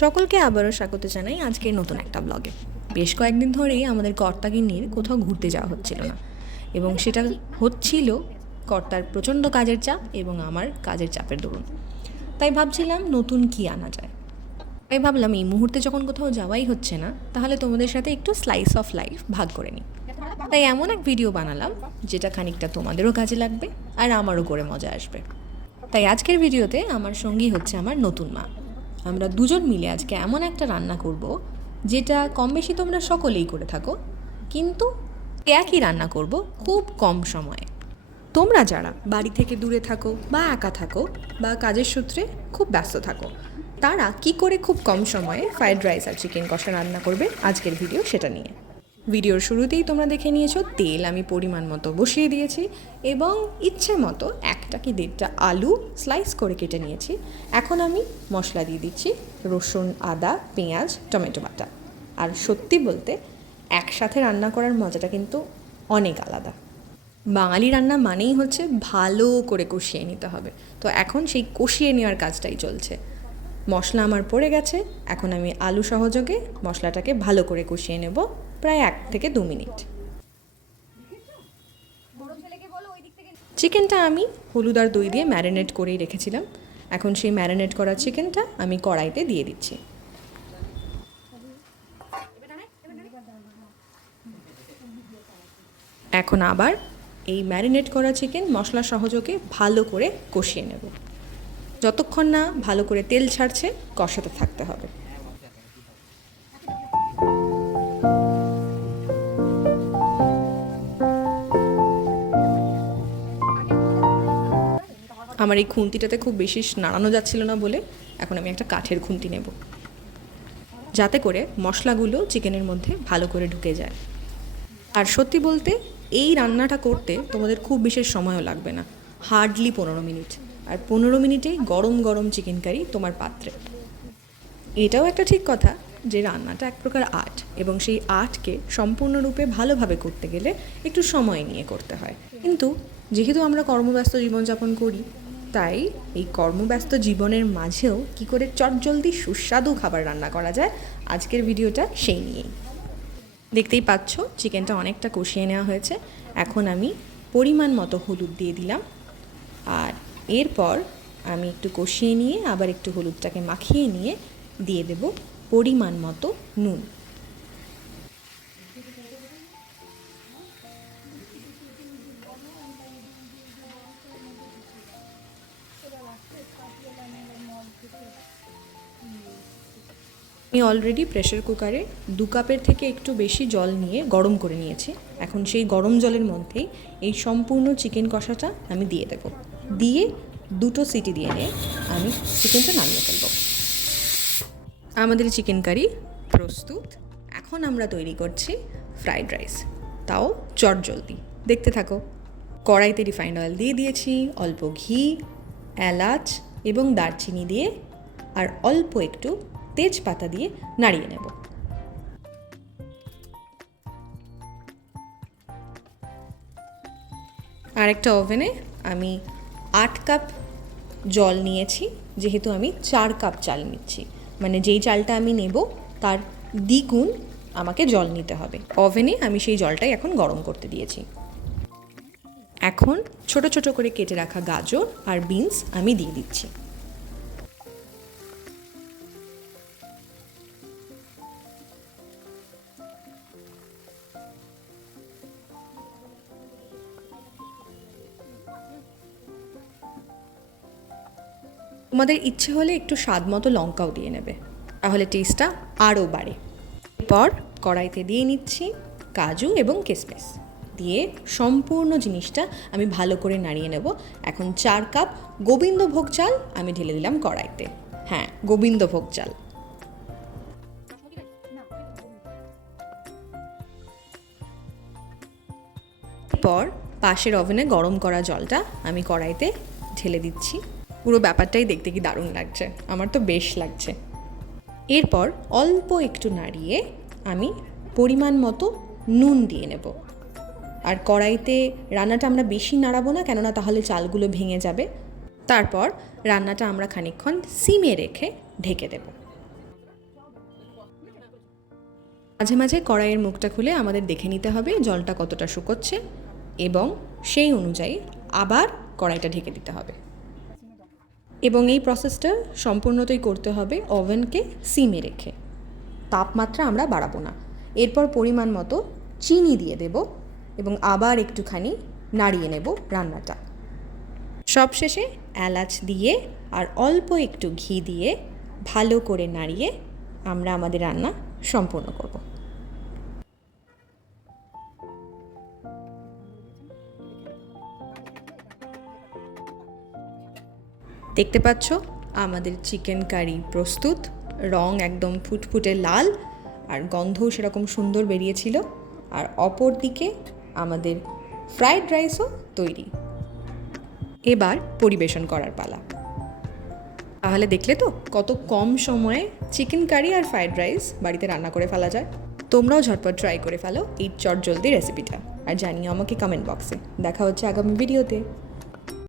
সকলকে আবারও স্বাগত জানাই আজকের নতুন একটা ব্লগে বেশ কয়েকদিন ধরেই আমাদের কর্তাগিন্নির কোথাও ঘুরতে যাওয়া হচ্ছিল না। এবং সেটা হচ্ছিল কর্তার প্রচণ্ড কাজের চাপ এবং আমার কাজের চাপের দরুন। তাই ভাবছিলাম নতুন কি আনা যায়। তাই ভাবলাম এই মুহূর্তে যখন কোথাও যাওয়াই হচ্ছে না, তাহলে তোমাদের সাথে একটু স্লাইস অফ লাইফ ভাগ করে নিই। তাই এমন এক ভিডিও বানালাম, যেটা খানিকটা তোমাদেরও কাজে লাগবে আর আমারও করে মজা আসবে। তাই আজকের ভিডিওতে আমার সঙ্গী হচ্ছে আমার নতুন মা। আমরা দুজন মিলে আজকে এমন একটা রান্না করব, যেটা কম বেশি তোমরা সকলেই করে থাকো, কিন্তু একই রান্না করব খুব কম সময়ে। তোমরা যারা বাড়ি থেকে দূরে থাকো বা একা থাকো বা কাজের সূত্রে খুব ব্যস্ত থাকো, তারা কি করে খুব কম সময়ে ফ্রায়েড রাইস আর চিকেন কষা রান্না করবে? আজকের ভিডিও সেটা নিয়ে। ভিডিওর শুরুতেই তোমরা দেখে নিয়েছো, তেল আমি পরিমাণ মতো বসিয়ে দিয়েছি এবং ইচ্ছে মতো একটা কি দেড়টা আলু স্লাইস করে কেটে নিয়েছি। এখন আমি মশলা দিয়ে দিচ্ছি রসুন, আদা, পেঁয়াজ, টমেটো বাটা। আর সত্যি বলতে একসাথে রান্না করার মজাটা কিন্তু অনেক আলাদা। বাঙালি রান্না মানেই হচ্ছে ভালো করে কষিয়ে নিতে হবে। তো এখন সেই কষিয়ে নেওয়ার কাজটাই চলছে। মশলা আমার পড়ে গেছে, এখন আমি আলু সহযোগে মশলাটাকে ভালো করে কষিয়ে নেব। প্রায় এক থেকে দু মিনিট। চিকেনটা আমি হলুদ আর দই দিয়ে ম্যারিনেট করেই রেখেছিলাম। এখন সেই ম্যারিনেট করা চিকেনটা আমি কড়াইতে দিয়ে দিচ্ছি। এখন আবার এই ম্যারিনেট করা চিকেন মশলা সহযোগে ভালো করে কষিয়ে নেব। যতক্ষণ না ভালো করে তেল ছাড়ছে কষাতে থাকতে হবে। আমার এই খুন্তিটাতে খুব বেশি নাড়ানো যাচ্ছিল না বলে এখন আমি একটা কাঠের খুন্তি নেব। যাতে করে মশলাগুলো চিকেনের মধ্যে ভালো করে ঢুকে যায়। আর সত্যি বলতে, এই রান্নাটা করতে তোমাদের খুব বিশেষ সময়ও লাগবে না। হার্ডলি পনেরো মিনিট। আর পনেরো মিনিটেই গরম গরম চিকেন কারি তোমার পাত্রে। এটাও একটা ঠিক কথা যে রান্নাটা এক প্রকার আর্ট এবং সেই আর্টকে সম্পূর্ণরূপে ভালোভাবে করতে গেলে একটু সময় নিয়ে করতে হয়। কিন্তু যেহেতু আমরা কর্মব্যস্ত জীবনযাপন করি তাই এই কর্মব্যস্ত জীবনের মাঝেও কি করে চটজলদি সুস্বাদু খাবার রান্না করা যায়, আজকের ভিডিওটা সেই নিয়েই। দেখতেই পাচ্ছ, চিকেনটা অনেকটা কষিয়ে নেওয়া হয়েছে। এখন আমি পরিমাণ মতো হলুদ দিয়ে দিলাম। আর এরপর আমি একটু কষিয়ে নিয়ে আবার একটু হলুদটাকে মাখিয়ে নিয়ে দিয়ে দেব পরিমাণ মতো নুন। আমি অলরেডি প্রেশার কুকারে দু কাপের থেকে একটু বেশি জল নিয়ে গরম করে নিয়েছি। এখন সেই গরম জলের মধ্যেই এই সম্পূর্ণ চিকেন কষাটা আমি দিয়ে দেবো। দিয়ে দুটো সিটি দিয়ে নিয়ে আমি চিকেনটা নামিয়ে ফেলব। আমাদের চিকেন কারি প্রস্তুত। এখন আমরা তৈরি করছি ফ্রাইড রাইস তাও চট জলদি। দেখতে থাকো, কড়াইতে রিফাইন্ড অয়েল দিয়ে দিয়েছি, অল্প ঘি, এলাচ এবং দারচিনি দিয়ে, আর অল্প একটু তেজপাতা দিয়ে নাড়িয়ে নেব। আরেকটা ওভেনে আমি আট কাপ জল নিয়েছি, যেহেতু আমি চার কাপ চাল নিচ্ছি। মানে যেই চালটা আমি নেব, তার দ্বিগুণ আমাকে জল নিতে হবে। ওভেনে আমি সেই জলটাই এখন গরম করতে দিয়েছি। এখন ছোট ছোট করে কেটে রাখা গাজর আর বিনস আমি দিয়ে দিচ্ছি। তোমাদের ইচ্ছে হলে একটু স্বাদ মতো লঙ্কাও দিয়ে নেবে। তাহলে টেস্টটা আরও বাড়ে। এরপর কড়াইতে দিয়ে নিচ্ছি কাজু এবং কিসমিস। দিয়ে সম্পূর্ণ জিনিসটা আমি ভালো করে নাড়িয়ে নেব। এখন চার কাপ গোবিন্দভোগ চাল আমি ঢেলে দিলাম কড়াইতে। হ্যাঁ গোবিন্দভোগ চাল। পর পাশের ওভেনে গরম করা জলটা আমি কড়াইতে ঢেলে দিচ্ছি। পুরো ব্যাপারটাই দেখতে কি দারুণ লাগছে। আমার তো বেশ লাগছে। এরপর অল্প একটু নাড়িয়ে আমি পরিমাণ মতো নুন দিয়ে নেব। আর কড়াইতে রান্নাটা আমরা বেশি নাড়াবো না, কেননা তাহলে চালগুলো ভেঙে যাবে। তারপর রান্নাটা আমরা খানিকক্ষণ সিমে রেখে ঢেকে দেব। মাঝে মাঝে কড়াইয়ের মুখটা খুলে আমাদের দেখে নিতে হবে জলটা কতটা শুকোচ্ছে এবং সেই অনুযায়ী আবার কড়াইটা ঢেকে দিতে হবে। এবং এই প্রসেসটা সম্পূর্ণতই করতে হবে ওভেনকে সিমে রেখে। তাপমাত্রা আমরা বাড়াবো না। এরপর পরিমাণ মতো চিনি দিয়ে দেব এবং আবার একটুখানি নাড়িয়ে নেব রান্নাটা। সবশেষে এলাচ দিয়ে আর অল্প একটু ঘি দিয়ে ভালো করে নাড়িয়ে আমরা আমাদের রান্না সম্পূর্ণ করব। দেখতে পাচ্ছ? আমাদের চিকেন কারি প্রস্তুত। রং একদম ফুটফুটে লাল আর গন্ধও সেরকম সুন্দর বেরিয়েছিল। আর অপর দিকে আমাদের ফ্রাইড রাইসও তৈরি। এবার পরিবেশন করার পালা। তাহলে দেখলে তো, কত কম সময়ে চিকেন কারি আর ফ্রাইড রাইস বাড়িতে রান্না করে ফেলা যায়। তোমরাও ঝটপট ট্রাই করে ফেলো এই চটজলদি রেসিপিটা আর জানিও আমাকে কমেন্ট বক্সে দেখা হচ্ছে আগামী ভিডিওতে